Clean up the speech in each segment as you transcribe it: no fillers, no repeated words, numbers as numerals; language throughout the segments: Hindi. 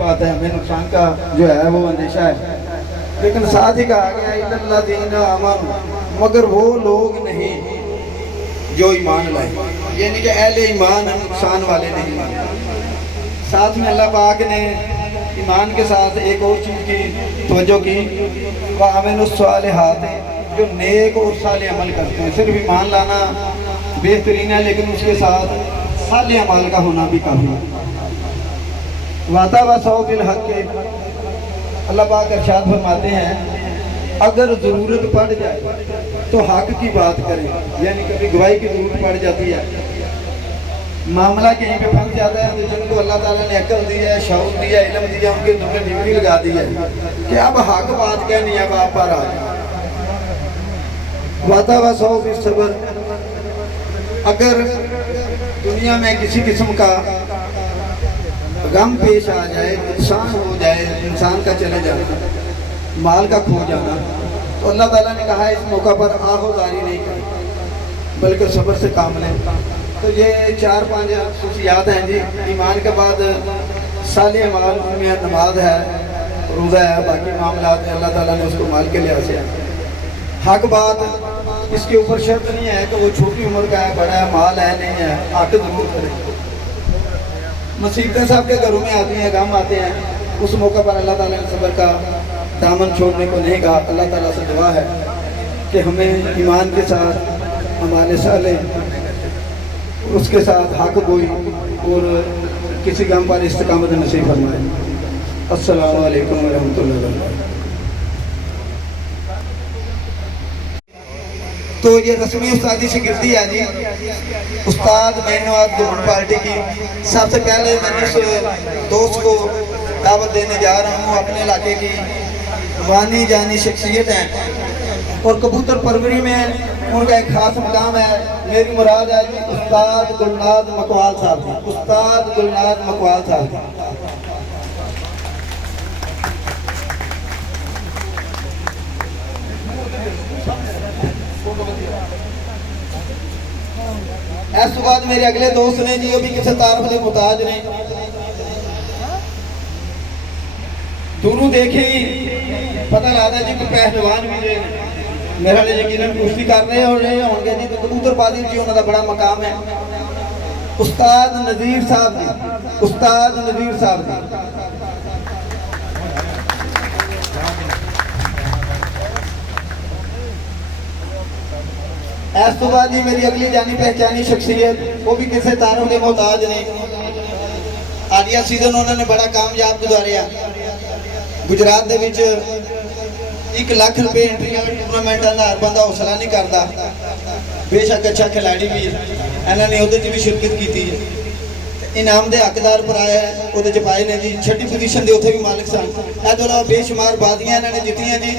बात है, हमें नुकसान का जो है वो अंदेशा है। लेकिन साथ ही कहा गया इल्लल्लाज़ीना आमनू, मगर वो लोग नहीं जो ईमान लाए, यानी कि अहले ईमान नुकसान वाले नहीं माने। साथ में अल्लाह पाक ने ईमान के साथ एक और चीज़ की तवज्जो की, वह आमिनुस्सालिहात, जो नेक और साले अमल करते हैं। सिर्फ ईमान लाना बेहतरीन है, लेकिन उसके साथ साले अमल का होना भी काफ़ी है। वाता व सौ बिल हक के, अल्लाह पाक इरशाद फरमाते हैं अगर ज़रूरत पड़ जाए तो हक की बात करें, यानी कभी गवाही की ज़रूरत पड़ जाती है, मामला कहीं पे फंस जाता है, तो जिनको अल्लाह ताला ने अकल दी है, शऊर दिया, इल्म दिया, उनके दिल में डिग्री लगा दी है कि अब हक बात कहनी है, अब आप पर आ जाए। वाता व सौ बिल सब्र, अगर दुनिया में किसी किस्म का गम पेश आ जाए, नुकसान हो जाए, इंसान का चले जाना, माल का खो जाना, तो अल्लाह ताला ने कहा है इस मौका पर आहोजारी नहीं करें बल्कि सब्र से काम लें। तो ये 4-5 खुशियात हैं जी। ईमान के बाद साले माल में नमाज है, रोज़ा है, बाकी मामला अल्लाह ताला ने उसको माल के लिहाज से हक बात, इसके ऊपर शर्त नहीं है कि वो छोटी उम्र का है, बड़ा है, माल है, नहीं है, हक जरूर करें। मुसीबतें सबके घरों में आती हैं, गम आते हैं, उस मौका पर अल्लाह ताला ने सब्र का दामन छोड़ने को नहीं कहा। अल्लाह ताला से दुआ है कि हमें ईमान के साथ हमारे साले, उसके साथ हक गोई और किसी गम पर इस्तिकामत नसीब फरमाए। अस्सलामु अलैकुम व रहमतुल्लाहि व बरकातहू। तो ये रस्मी उस्तादी शिगिर्दी है जी, उस्ताद मैनवाद दुमन पार्टी की। सबसे पहले मैं इस दोस्त को दावत देने जा रहा हूँ, अपने इलाके की वानी जानी शख्सियत हैं और कबूतर परवरी में उनका एक खास मकाम है। मेरी मुराद है जी उस्ताद गुलनाद मकवाल साहब की, उस्ताद गुलनाद मकवाल साहब की। इस बाद मेरे अगले दोस्त ने जी, वो भी किसी तारफ के मुताज ने, दूरों देखे ही पता लगता जी कोई पहलवान भी जो मेरा यकीनन कुश्ती कर रहे होंगे जी। तो कबूतर बाजी जी उन्होंने बड़ा मकाम है। उस्ताद नज़ीर साहब जी, उस्ताद नज़ीर साहब जी। इस तो बाद जी मेरी अगली जानी पहचानी शख्सियत, वो भी किसी तारों के मोहताज ने। आलिया सीजन उन्होंने बड़ा कामयाब गुजारिया। गुजरात दे विच 1 लाख रुपए एंट्री टूर्नामेंट का हर बंदा हौसला नहीं करता। बेशक अच्छा खिलाड़ी भी इन्होंने उहदे च भी शिरकत की है, इनाम के हकदार भरा है, उहदे च पाए ने जी। 6ठी पोजीशन के उत्थे भी मालिक सन। इस तो इलावा बेशुमार बाजियां इन्होंने जीतियां जी।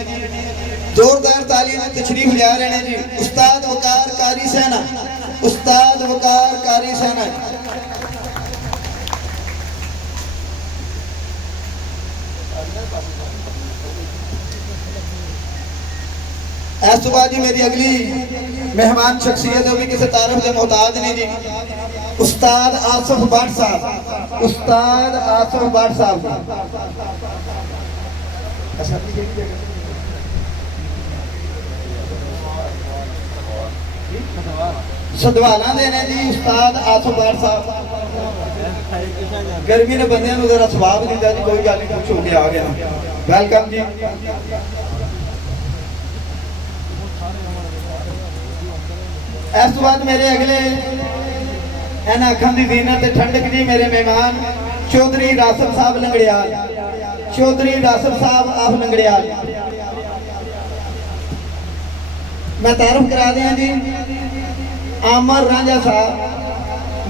जोरदार तालियां की तशरीफ लिया रहे हैं जी उस्ताद वकार कारी सेना, उस्ताद वकार कारी सेना। इस बाद जी मेरी अगली मेहमान शख्सियत है, भी किसी तारफ के मोहताज नहीं जी, उस्ताद आसिफ भट्ट साहब, उस्ताद आसिफ भट्ट साहब। सदवाला देने जी उस्ताद आसिफ भट्ट साहब। गर्मी ने बंदे जरा स्वाब दिता जी, कोई गल नहीं, कुछ हो के आ गया। वेलकम जी। इस बाद मेरे अगले इन अखां की दीनत ठंडक जी मेरे मेहमान चौधरी रासिफ साहब लंगड़ियाल, चौधरी रासिफ साहब आप लंगड़ियाल। मैं तारुफ करा दिया जी आमर रांझा साहब,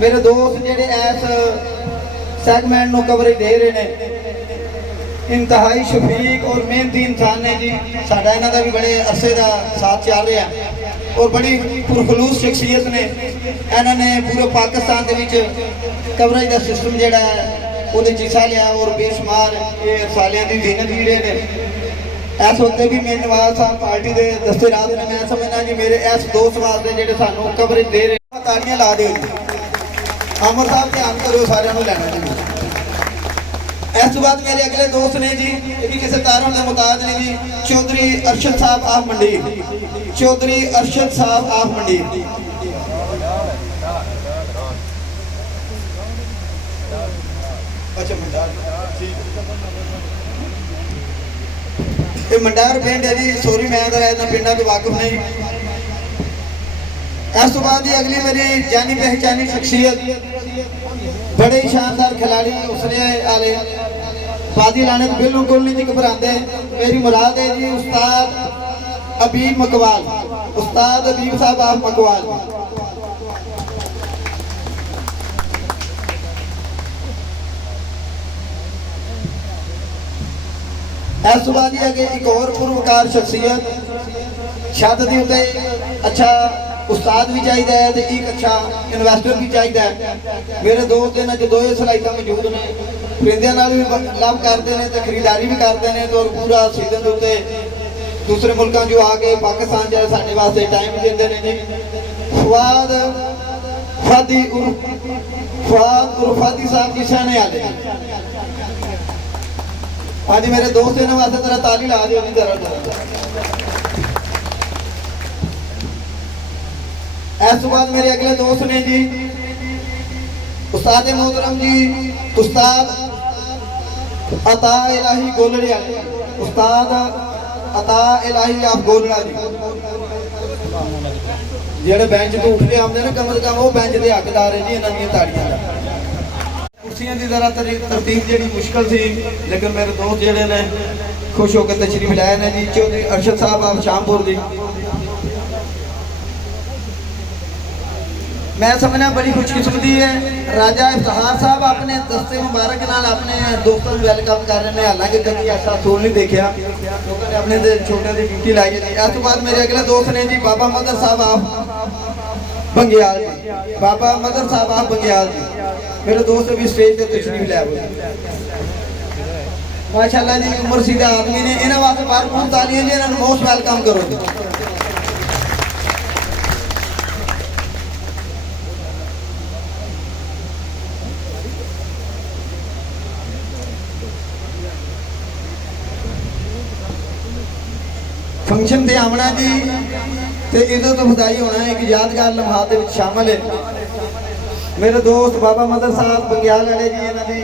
मेरे दोस्त जेडे इस सैगमेंट को कवरेज दे रहे हैं, इंतहाई शफीक और मेहनती इंसान ने जी। साडा इन्हां दा भी बड़े अरसे का साथ चल रहा है और बड़ी पुरखलूस शख्सियत ने। इन्होंने पूरे पाकिस्तान के विच कवरेज का सिस्टम जोड़ा है वो हिस्सा लिया और बेशुमार ये सालियां की जीनत जीड़े ने। इस वक्त भी मेरे नवाज साहब पार्टी के दस्ते रात ने, मैं समझना जी मेरे इस दोस्त वास्ते जो सानू कवरेज दे रहे, ताड़ियां ला दो। अमर साहब ध्यान करो, सारे लैना जी। इस तो बाद मेरे अगले दोस्त ने जी, ये भी किसी तारों के मुताद ने जी, चौधरी अरशद साहब आप मंडीर, चौधरी अरशद साहब आप मंडीर। अच्छा ये मंडार पिंड है जी, सॉरी मैं पिंडा तो वाकफ नहीं। इस तो बाद ही अगली मेरी जानी पहचानी शख्सियत, बड़े ही शानदार खिलाड़ी उसने आले बाजी लाने तो बिल्कुल नहीं घबराते। मेरी मुराद है जी उस्ताद अबीब मकवाल, उस्ताद अबीब साहब आप मकवाल। इस तो बाद ही एक और पुरवकार शख्सियत, छत के उत्ते अच्छा उस्ताद भी चाहिए है, एक अच्छा इन्वेस्टर भी चाहिए। मेरे दोस्त ने जो दो सलाहियत मौजूद ने, परिंदे भी लव करते हैं तो खरीदारी भी करते हैं, तो पूरा सीजन के उत्ते दूसरे मुल्कों जो आके पाकिस्तान जाए साढ़े वास्ते टाइम देते हैं जी। फवाद फादी फादी साहब जी सहने आले, आज मेरे दोस्त ने वास्ते तेरा ताली ला दियो नहीं जरा। इस बाद मेरे अगले दोस्त ने जी उस्ताद मोहतरम जी, उस्ताद अता इलाही गोलड़िया, उस्ताद अता इलाही आप गोलड़ा जी, जेड़े बेंच तो उठते आते हैं कम से कम वो बेंच के हकदार है जी इन्होंने ताड़ियां का। कुर्सियां की जरा तरतीब जी मुश्किल सी, लेकिन मेरे दोस्त जेड़े ने खुश होकर तशरीफ लाए ने जी। चौधरी अरशद साहब आप शामपुर जी, मैं समझना बड़ी खुशकिस्मती है। राजा इफ्तिखार साहब अपने दस्ते मुबारक नाल अपने दोस्तों को वेलकम कर रहे हैं, हालांकि कभी ऐसा सोल नहीं देखा, लोगों ने अपने छोटे की ड्यूटी लाई है। इस तो बाद मेरे अगले दोस्त ने जी बाबा मदर साहब आप बंगियाल जी, बाबा मदर साहब आप बंगियाल जी, मेरे दोस्त भी स्टेज पर तशरीफ लै माशाअल्लाह जी। उम्र सीधा आदमी ने, इन्होंने वास्ते भरपूर तालियां जी, इन्होंने मोस्ट वेलकम करो जी। फंक्शन से आना जी तो इधर तो बधाई होना एक यादगार लम्हा के शामिल है। मेरे दोस्त बाबा मदर साहब बंगियाल वाले जी,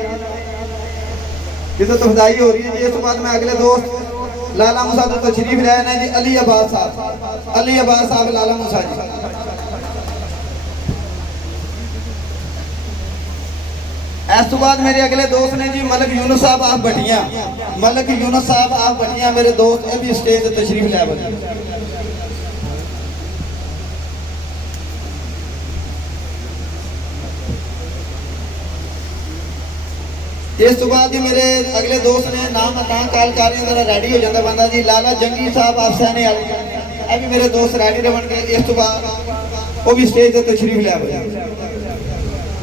इधर तो बधाई हो रही है जी। इस बाद में अगले दोस्त लाला मूसा तो तशरीफ लाए हैं जी, अली अब्बास साहब, अली अब्बास साहब लाला मूसा जी। इस तो बाद मेरे अगले दोस्त ने जी मलक यूनुस साहब आप भटिया, मलक यूनुस साहब आप भटिया, मेरे दोस्त ये भी स्टेज पर तशरीफ लै बने। इस तो बाद ही मेरे अगले दोस्त ने नाम कॉल कर रहे जरा रेडी हो जाता बंदा जी, लाला जंगी साहब आप सहने वाले, ये भी मेरे दोस्त रेडी बन गए। इस तो बाद वो भी स्टेज पर तशरीफ लै बने।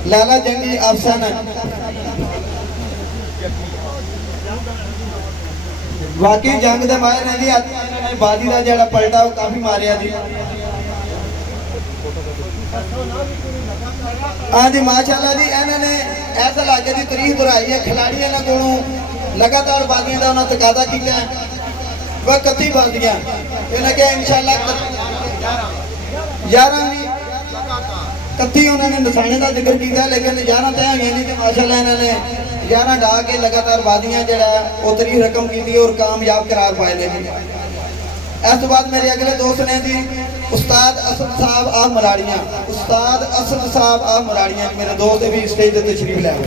लाला जंगी आप सहना वाकई जंग के माहिर है जी। बाजी का जो पलटा वो काफी मारिया जी। हाँ जी माशाअल्लाह जी, इन्होंने ऐसा इलाके की तारीख दोहराई है। खिलाड़ी इन्होंने को लगातार बाजियों का उन्होंने तकाजा किया वह 31 बाजियां, इन्हें क्या इंशाअल्लाह 11 31 उन्होंने निशाने का जिक्र किया, लेकिन 11 तय हुई नहीं तो माशाअल्लाह इन्होंने 11 ढा के लगातार बाजियां जो वो तारीख रकम की और कामयाब करार पाए ने। इस तो बाद मेरे अगले दोस्त ने जी उस्ताद असद साहब आप मराड़ियाँ, उस्ताद असद साहब आप मराड़ियाँ, मेरे दोस्त भी स्टेज पर तशरीफ लै आए।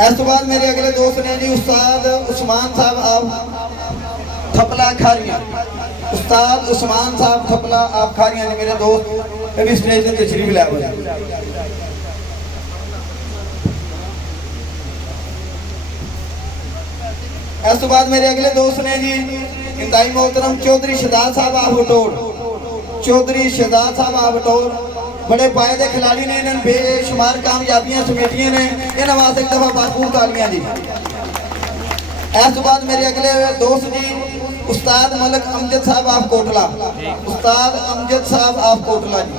इस तो बाद मेरे अगले दोस्त ने जी उस्ताद उस्मान साहब आप थपला खारियाँ, उस्ताद उस्मान साहब थपला आप खारियाँ, मेरे दोस्त भी स्टेज पर तशरीफ लै आए। इस तो बाद मेरे अगले दोस्त ने जी इंतहाई मोहतरम चौधरी शहजाद साहब आप बटोर, चौधरी शहजाद साहब आप बटोर, बड़े पाए के खिलाड़ी ने, इन्होंने बेशुमार कामयाबियां समेटियां ने, इन्होंने वास्ते एक दफा भरपूर तालियां जी। इस तो बाद मेरे अगले दोस्त जी उस्ताद मलक अमजद साहब आप कोटला, उस्ताद अमजद साहब आप कोटला जी।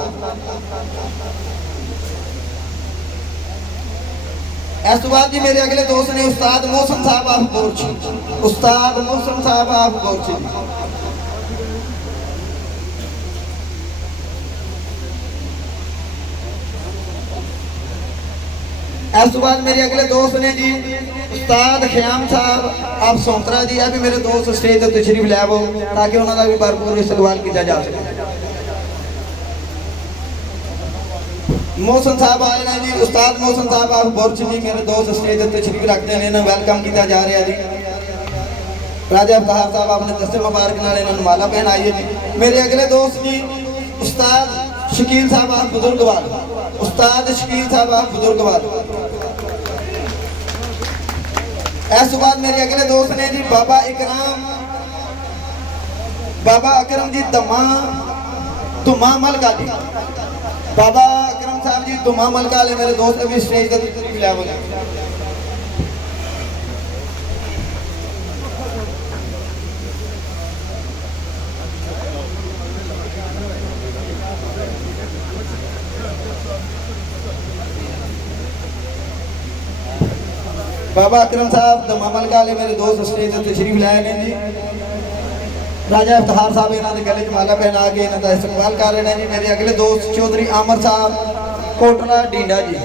इस तो बाद जी मेरे अगले दोस्त ने उस्ताद मोहसन साहब आप गोरची, उस्ताद मोहसन साहब आप गोरची। इस तो बाद मेरे अगले दोस्त ने जी उस्ताद ख्याम साहब आप सौंतरा जी। भी मेरे दोस्त स्टेज पर तशरीफ लैवो ताकि उन्होंने भी भरपूर इस्तकबाल किया जा सके। मोहसन साहब आए ना जी, उस्ताद मोहसन साहब आप बुरच जी मेरे दोस्त स्टेज पर तशरीफ रखते हैं, इन्हें वेलकम किया जा रहा है जी। राजा अवतार साहब आपने दस्ते मुबारक नाल इन्होंने माला पहनाई है जी। मेरे अगले दोस्त जी उस्ताद शकील साहब आप बुजुर्गवाल, उस्ताद शकील साहब आप बुजुर्गवाल। इस बाद मेरे अगले दोस्त ने जी बाबा इकराम, बाबा अकरम जी धुमा मलका जी, बाबा अकरम साहब जी धुमा मलका वाले मेरे दोस्त अभी स्टेज पर मिला हुआ। बाबा अकरम साहब धुमा मलका वाले मेरे दोस्त स्टेज पर तशरीफ लाए हैं जी। राजा अवतार साहब इन्हों के गले च माला पहना के इन्हों का इस्तकबाल कर रहे हैं जी। मेरे अगले दोस्त चौधरी आमर साहब कोटला डीडा जी,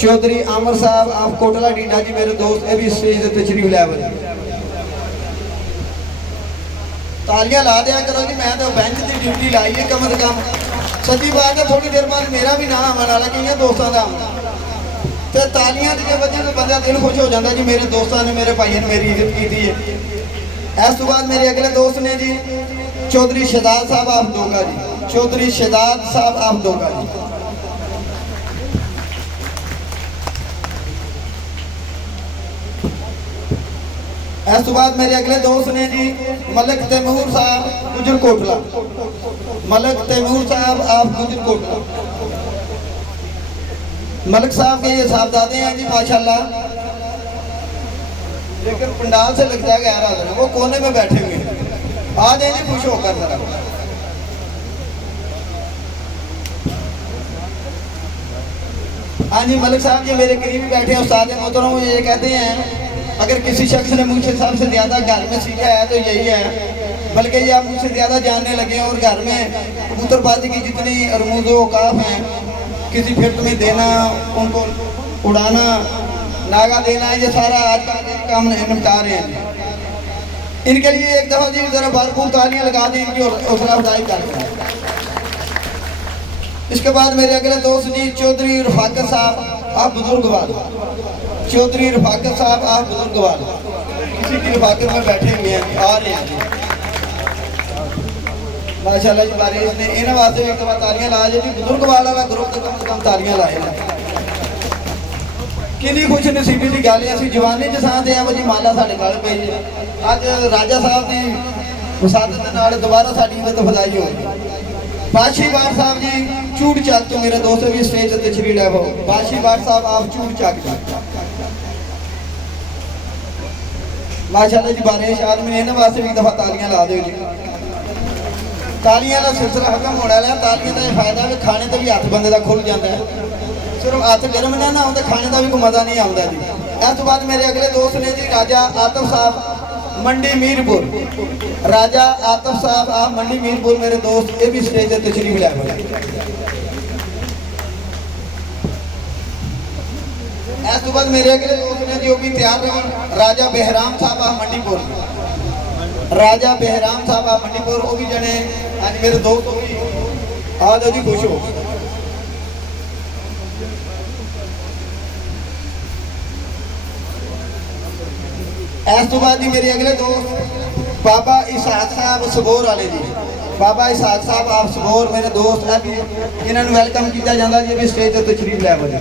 चौधरी आमर साहब आप कोटला डीडा जी मेरे दोस्त ये भी स्टेज पर तशरीफ लाए हुए। तालियां ला दिया करो जी, मैं तो बेंच की ड्यूटी लाई है कम से कम। सच्ची बात है थोड़ी देर बाद मेरा भी नाम आने वाला कई दोस्तों का, तो तालियां की वजह से बंदा दिल खुश हो जाता जी मेरे दोस्तों ने मेरे भाइयों ने मेरी इज्जत की है। इस तो बाद मेरे अगले दोस्त ने जी चौधरी शहजाद साहब आप डोगा जी, चौधरी शहजाद साहब आप डोगा जी। इस तो बाद मेरे अगले दोस्त ने जी मलक तैमूर साहब गुजर कोटला, मलक तैमूर साहब आप गुजर कोटला। मलक साहब के ये साहबजादे हैं जी माशाल्लाह, लेकिन पंडाल से लगता है गैर हाजिर है, वो कोने में बैठे हुए हैं। आ जाए जी खुश होकर जरा। हाँ जी मलिक साहब जी मेरे करीब बैठे हैं उस्ताद मोहतरम, ये कहते हैं अगर किसी शख्स ने मुझसे सबसे ज्यादा घर में सीखा है तो यही है, बल्कि ये आप मुझसे ज्यादा जानने लगे हैं। और घर में कबूतरबाजी की जितनी रमूज औकाफ हैं, किसी फिर में देना, उनको उड़ाना, नागा देना, ये सारा आज का काम निपटा रहे हैं। इनके लिए एक दफा जी जरा भरपूर तालियां लगा दें, इनकी हौसला अफजाई करते हैं। इसके बाद मेरे अगले दोस्त जी चौधरी रफाकत साहब आप बुजुर्गवाल, चौधरी रफाकत साहब आप बुजुर्गवाल किसी की रफाकत में बैठे हुए हैं, आ रहे हैं माशाल्लाह जी। बारिश ने इन्होंने वास्ते एक दफा तालियां ला जी, बुजुर्गवाल वाला ग्रुप कम से कम तालियां लाए। कितनी खुश नसीबी की गल है, जवानी च सां ते जी माला साढ़े गल पई है। अज राजा साहब की वसादत के नाल दोबारा साडी इज्जत फजाई हो गई। बादशाही बाट साहब जी चूड़ चक तो मेरे दोस्त भी स्टेज पर तशरीफ लै पाओ। बादशाही बाट साहब आप चूड़ चक माशाल्लाह जी। बारिश आदमी इन्होंने वास्ते भी एक दफा तालियां ला दो जी। तालियां का सिलसिला खत्म होने वाला। तालियां का फायदा भी खाने तो भी हथ बंदे का खुल जाता है, सिर्फ हथ गर्म ना हो तो खाने का भी कोई मजा नहीं आता जी। इस तो बाद मेरे अगले दोस्त ने जी राजा आतिफ साहब मंडी मीरपुर, राजा आतिफ साहब आप मंडी मीरपुर मेरे दोस्त ये भी स्टेज पर तशरीफ लै पाए। इस तो बाद मेरे अगले दोस्त ने जो भी तैयार रहे राजा बेहराम साहब आप मंडीपुर, राजा बेहराम साहब आप मंडीपुर वो भी जने आज मेरे दोस्त आ जाओ जी खुश हो। इस तो बाद मेरे अगले दोस्त बाबा इसहाक साहब सबोर वाले जी, बाबा इसहाक साहब आप सबोर मेरे दोस्त है भी, इन्होंने वेलकम किया जाता जी भी स्टेज पर तशरीफ लै पाए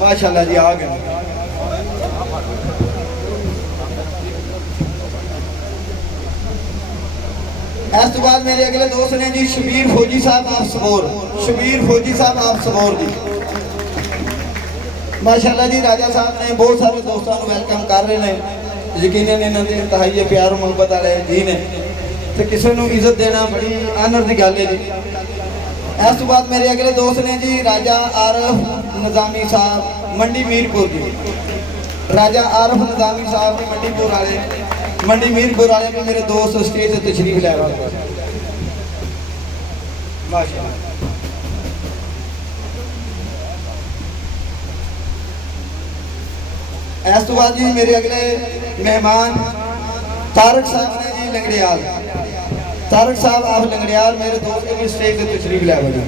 माशाल्लाह जी आ गए। इस तो बाद मेरे अगले दोस्त ने जी शबीर फौजी साहब आप सबोर, शबीर फौजी साहब आप सबोर जी माशाल्लाह जी। राजा साहब ने बहुत सारे दोस्तों को वेलकम कर रहे हैं, यकीनन इन्होंने इंतहाई प्यार मुहब्बत वाले जी ने, तो किसी को इज्जत देना बड़ी आनर की गल है जी। इस तो बाद मेरे अगले दोस्त ने जी राजा आरफ निजामी साहब मंडी मीरपुर जी, राजा आरफ निजामी साहब ने मंडी मीरपुर वाले भी मेरे दोस्त स्टेज से तशरीफ लै माशाअल्लाह। इस तो बाद जी मेरे अगले मेहमान तारक साहब ने जी लंगड़ियाल। तारक साहब आप लंगड़ियाल मेरे दोस्त के भी स्टेज से तशरीफ लै जी।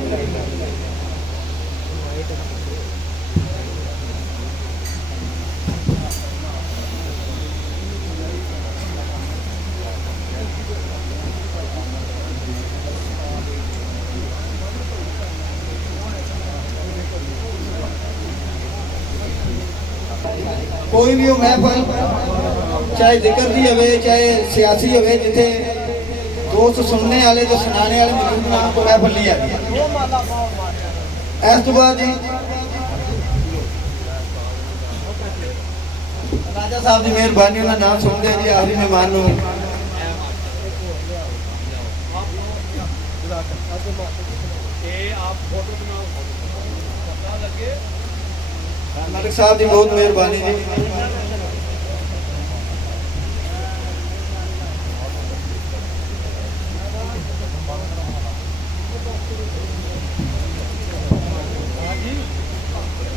कोई भी हो महफल चाहे जिक्र की हो चाहे सियासी हो जिथे दोस्त सुनने वाले तो सुनाने वाले मौजूद ना तो महफल नहीं आती। इस तो बाद जी राजा साहब की मेहरबानी उन्होंने नाम सुनते जी आखिरी मेहमान मलिक साहब की बहुत मेहरबानी जी।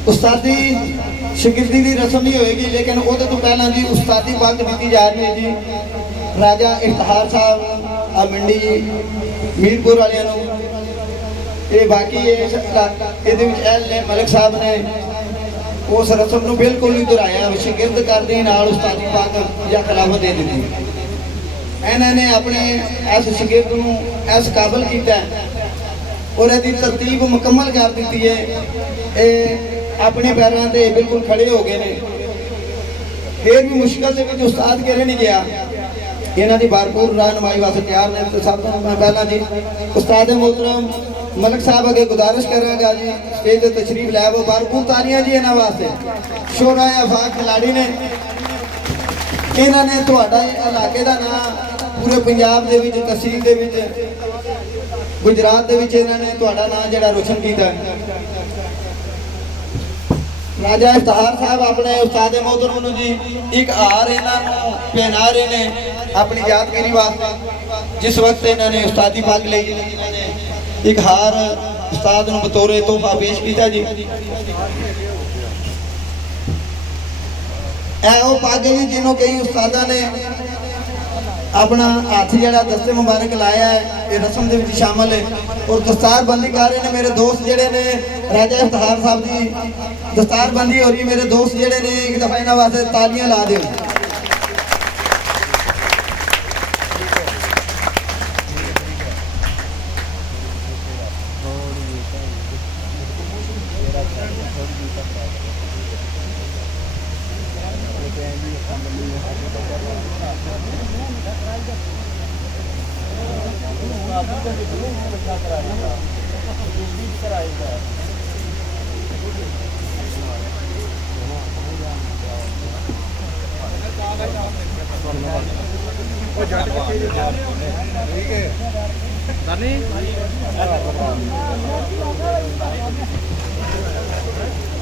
उस्तादी शिगिर्दी की रस्म ही होएगी, लेकिन वो तो पहला जी उस्तादी वक्त दी जा रही है जी राजा इफ्तिखार साहब आ मंडी मीरपुर वाले ये बाकी ये मलिक साहब ने उस रस्म को बिल्कुल नहीं दोहराया, शिगिर्द कर दी नाल उस्तादी पाक या खिलाफत दे दी। इन्होंने अपने इस शिगिर्द को इस काबिल किया और यदि तरतीब मुकम्मल कर दी है। ये अपने पैरों से बिल्कुल खड़े हो गए हैं। फिर भी मुश्किल से उस्ताद कहने नहीं गया, इन्हों की भरपूर रहनुमाई वास्ते तैयार ने। तो सब तो मैं पहला जी उस्ताद मोहतरम मलिक साहब अगे गुजारिश करांगा जी स्टेज पर तशरीफ लै वो भरपूर तालियां जी इन्होंने वास्ते। शोरा आफाक खिलाड़ी ने, इन्होंने तुहाडा इलाके का नाम पूरे पंजाब के तहसील के गुजरात के इन्होंने तुहाडा नाम जिहड़ा रोशन किया। राजा इफ्तिखार साहब अपने उस्ताद मोहतरम जी एक हार इन्हों पहना रहे हैं अपनी यादगिरी वास्ते। जिस वक्त इन्होंने उस्तादी पग ली एक हार उस्ताद नूं बतौरे तोहफा पेश किया जी। वो पग जी जिन्हों कई उस्तादा ने अपना हाथ जरा दस्ते मुबारक लाया है, ये रस्म के शामिल है। और दस्तार बंदी कर रहे हैं मेरे दोस्त जेडे ने राजा इफ्तिखार साहब की दस्तार बंदी हो रही। मेरे दोस्त जेडे ने एक दफा इन्होंने वास्ते तालियां ला दो।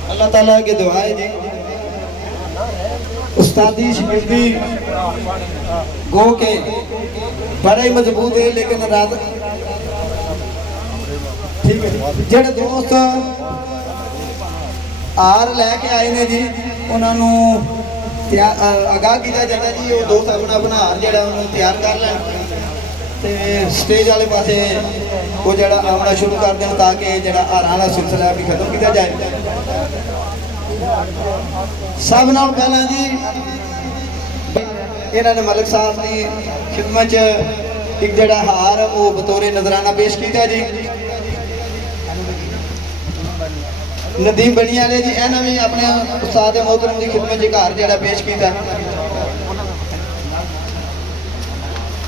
अल्लाह ताला की दुआ है जी उस्तादी शिगिर्दी गो के बड़ा ही मजबूत है। लेकिन रात ठीक है जेडे दोस्त हार लैके आए ने जी उन्होंने आगाह किया जाता जी वो दोस्त अपना अपना हार जो तैयार कर लैन तो स्टेज वाले पासे वो जरा आना शुरू कर दें ताकि जरा हार वाला सिलसिला भी खत्म किया जाए। सब नाल पहला जी इन्होंने मलिक साहब की खिदमत एक जरा हार वो बतौरे नजराना पेश किया जी। नदीम बनी वाले जी इन्हें भी अपने उस्ताद मोहतरम की खिदमत हार जरा पेश किया।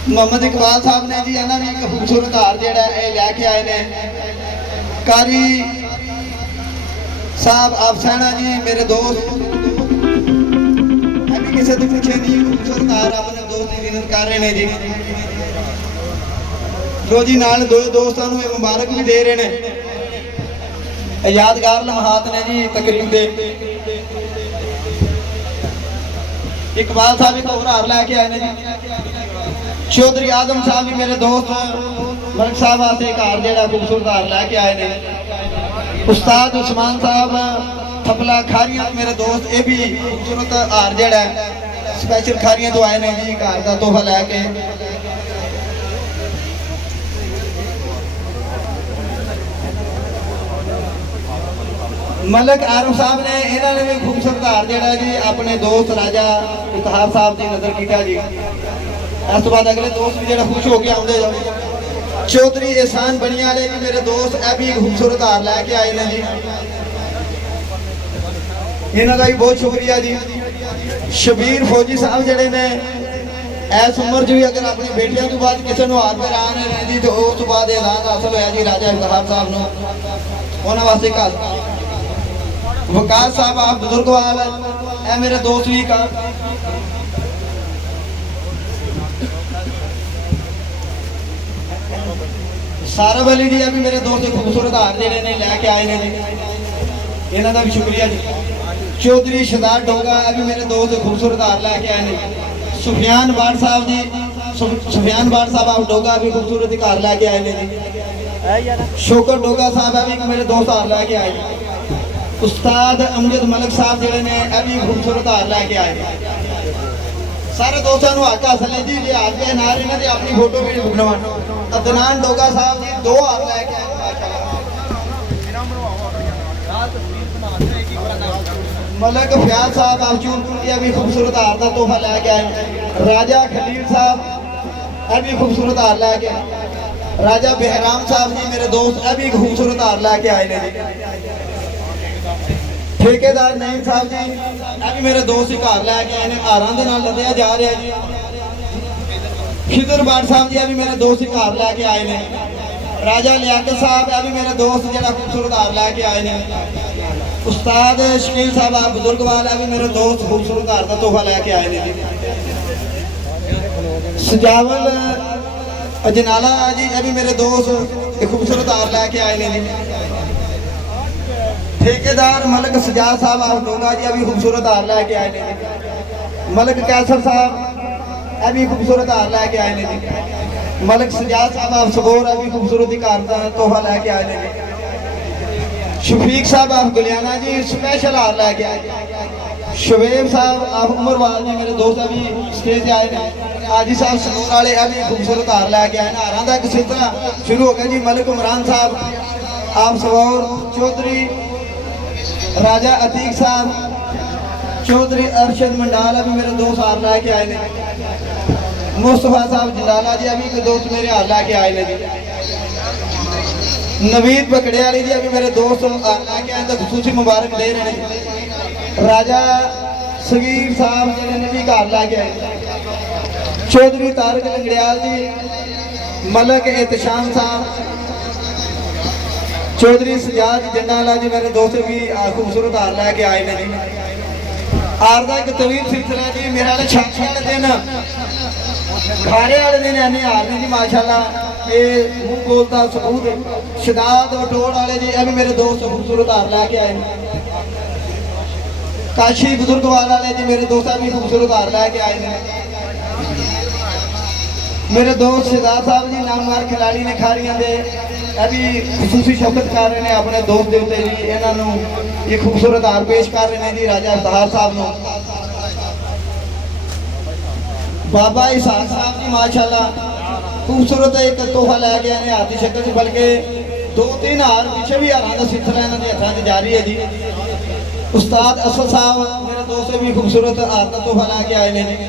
मोहम्मद इकबाल साहब ने जी इन्हें भी एक खूबसूरत हार जरा लैके आए ने। कारी साहब आप सैना जी मेरे दोस्त अभी किसी तो पीछे नहीं खूबसूरत हार अपने दोस्त की विनत कर रहे हैं जी। लो जी नाल दो दोस्तों को मुबारक भी दे रहे हैं। यादगार लम्हात ने जी तकरीब दे। इकबाल साहब एक और हार लैके आए ने जी। चौधरी आदम साहब भी मेरे दोस्त मलिक साहब वास्ते एक हार जेड़ा खूबसूरत हार लैके आए ने। उस्ताद उस्मान साहब थपला खारियां मेरे दोस्त, ये भी खूबसूरत हार जेड़ा स्पैशल खारियां तो आए ने जी, घर का तोहफा लैके। मलिक आरफ साहब ने इन्होंने भी खूबसूरत हार जेड़ा जी अपने दोस्त राजा इतहार साहब की नजर किया जी। इस तो बाद अगले दोस्त भी जेड़ा खुश होकर आते जाओ। चौधरी एहसान बनिया वाले भी मेरे दोस्त, यह भी खूबसूरत हार लैके आए हैं जी। इन्हों का भी बहुत शुक्रिया जी। शबीर फौजी साहब जेडे ने इस उम्र च भी अगर अपनी बेटियों तो बाद किसी को हार पहरान है जी, तो उस बाद ऐलान हासिल होया जी राजा इतहार साहब को। उन्होंने वास्ते कल वकार साहब आप बुजुर्गवाल है मेरे दोस्त भी का। सारब अली जी भी मेरे दोस्त खूबसूरत हार जेडे ने लैके आए हैं जी, इन्हों का भी शुक्रिया जी। चौधरी शहजाद डोगा भी मेरे दोस्त खूबसूरत हार लैके आए हैं। सुफियान बाट साहब जी, सुफियान बाट साहब आप डोगा भी खूबसूरत हार लैके आए हैं जी। शोकर डोगा साहब भी मेरे दोस्त हार लैके आए। उस्ताद अमजद मलिक साहब जेडे ने भी खूबसूरत हार लैके आए। सारे दोस्तों को हक हासिल है जी, हार के नारे ने अपनी फोटो भी बनवा। अदनान डोगा साहब जी 2 हार लैके आए। मलिक फयाज साहब आप चूरपुर भी खूबसूरत हार का तोहफा लैके आए। राजा खलील साहब भी खूबसूरत हार लैके आए। राजा बेहराम साहब जी मेरे दोस्त भी खूबसूरत हार लैके आए ने जी। ठेकेदार नईम साहब जी भी मेरे दोस्त ही हार लैके आए हैं। हारां दे नाल लदया जा रहा जी। खिदर बाट साहब जी भी मेरे दोस्त ही हार लैके आए हैं। राजा लियाकत साहब भी मेरे दोस्त जेड़ा खूबसूरत हार लैके आए हैं। उस्ताद शकील साहब आप बुजुर्गवाल भी मेरे दोस्त खूबसूरत हार का तोहफा लैके आए हैं जी। सजावल अजनाला जी भी मेरे दोस्त खूबसूरत हार लैके आए हैं जी। ठेकेदार मलिक सजाद साहब आप डोगा जी भी खूबसूरत हार लैके आए हैं। मलिक कैसर साहब भी खूबसूरत हार लैके आए हैं जी। मलिक सजाद साहब आप सबोर भी खूबसूरत हार का तोहफा लैके आए हैं जी। शफीक साहब आप गुलियाना जी स्पेशल हार लैके आए। शुएब साहब आप उमरवाल जी मेरे दोस्त भी स्टेज आए हैं। आजी साहब सबोर वाले भी खूबसूरत हार लैके आए। हारां का एक सिलसिला शुरू हो गया जी। मलिक उमरान साहब आप सबोर। चौधरी राजा अतीक साहब, चौधरी अरशद मंडाला भी मेरे दोस्त हार लैके आए हैं। मुस्तफा साहब जलाला जी अभी दोस्त मेरे हार लैके आए हैं जी। नवीद बकड़े वाली जी अभी मेरे दोस्त हार लैके आए तो खुसूसी मुबारक दे रहे हैं। राजा सगीर साहब जिन्होंने भी हार लैके आए। चौधरी तारक लंगड़ियाल जी, मलिक एहतशाम साहब, चौधरी सजाद जंडाला जी मेरे दोस्त भी खूबसूरत हार लैके आए हैं जी। हार का एक तवील सिलसिला जी। मेरा छाछे वाले दिन खारे वाले दिन इन्हें हार नहीं जी माशाल्लाह। ये मुंह बोलता सबूत शदाद और टोड़ वाले जी भी मेरे दोस्त खूबसूरत हार लैके आए। काशी बुजुर्गवाल वाले जी मेरे दोस्त भी खूबसूरत हार लैके आए हैं। मेरे दोस्त शहजाद साहब जी नामवार खिलाड़ी ने खारियां दे अभी खसूसी शफकत कर रहे हैं अपने दोस्त के उत्ते जी। इन्होंने ये खूबसूरत हार पेश कर रहे हैं जी राजा इफ्तार साहब को। बाबा इसहाक साहब जी माशाल्लाह खूबसूरत एक तोहफा लैके आए हार की शक्ल, बल्कि 2-3 हार पिछे भी हारां का सिलसिला इन्हों के हथों से जारी है जी। उस्ताद असद साहब मेरे दोस्त भी खूबसूरत हार का तोहफा लैके आए हैं।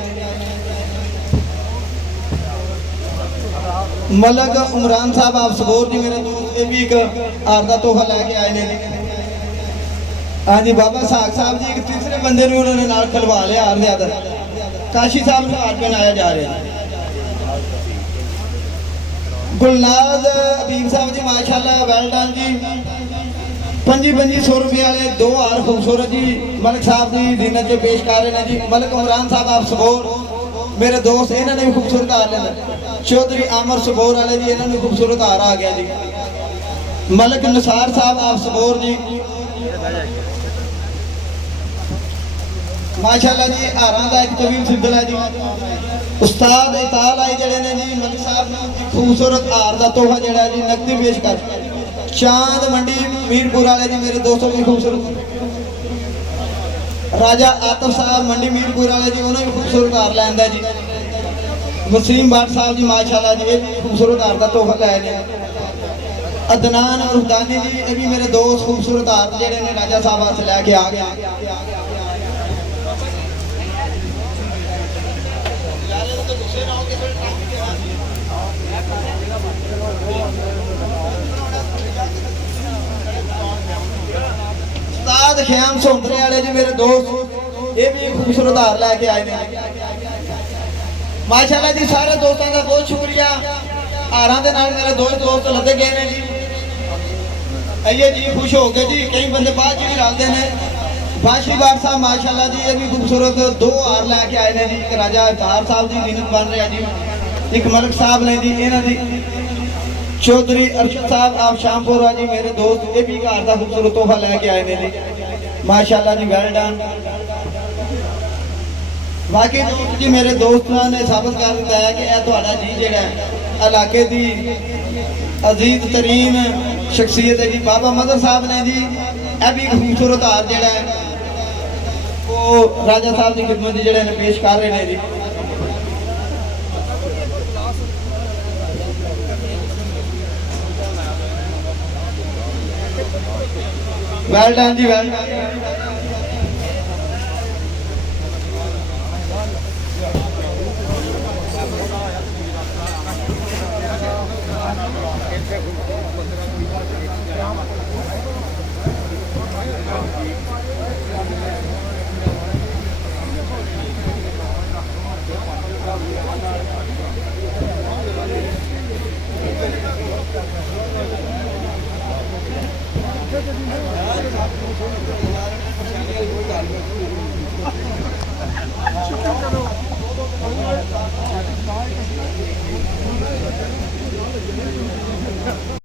मलिक उमरान साहब आप सबोर जी मेरे दोस्त ये भी एक हार का तोहफा लैके आए हैं। हाँ जी बाबा साग साहब जी एक तीसरे बंदे ने उन्होंने नाल खलवा लिया हार ज्यादा। काशी साहब को हार पहनाया जा रहा है। गुलनाज अबीब साहब जी माशाल्लाह वेल डन जी। 2500 रुपये वाले 2 हार खूबसूरत जी मलिक साहब की जीनत से पेश कर रहे हैं जी। मलिक उमरान साहब आप सबोर मेरे दोस्त इन्होंने भी खूबसूरत हार लेना। चौधरी आमर सबोर वाले जी इन्होंने खूबसूरत हार आ गया जी। मलिक निसार साहब आप सबोर जी माशाअल्लाह जी हारां दा एक तवील सिलसिला जी उस्ताद इताल आई जड़े ने जी मलिक साहब ने खूबसूरत हार दा तोहफा जड़ा जी नकदी पेश कर चांद मंडी मीरपुर वाले जी मेरे दोस्तों भी खूबसूरत राजा आतिफ साहब मंडी मीरपुर वाले जी उन्होंने भी खूबसूरत हार लैंदा जी वसीम बाट साहब जी माशाअल्लाह जी ये भी खूबसूरत हार दा तोहफा लाए ने अदनान और रुदानी जी ये भी मेरे दोस्त खूबसूरत हार जड़े ने राजा साहब वास्ते लैके आ गए उस्ताद ख्याम सौंदरे वाले जी मेरे दोस्त ये भी खूबसूरत हार लैके आए ने माशाअल्लाह जी सारे दोस्तों का बहुत शुक्रिया हारां दे नाल मेरे दोस्त लदे गए ने जी आइए जी खुश हो गए जी कई बंदे बाद जी भी रलते ने बाशी बाट साहब माशाअल्लाह जी ये भी खूबसूरत दो हार लैके आए ने जी एक राजा अवतार साहब की नीयत बन रहा जी एक मलिक साहब ने जी इन्हां दी चौधरी अरशद साहब आप शामपुर जी मेरे दोस्त ये भी घर का खूबसूरत तोहफा लैके आए ने जी माशाअल्लाह जी वेल डन बाकी जी मेरे दोस्तों ने साबित कर दिता है कि यह तुहाडा जी जिहड़ा इलाके की अजीज तरीन शख्सियत है जी बाबा मदर साहब ने जी यह भी खूबसूरत हार जिहड़ा है वो राजा साहब की खिदमत जिहड़े ने पेश कर रहे हैं जी वेल डन जी वेल डन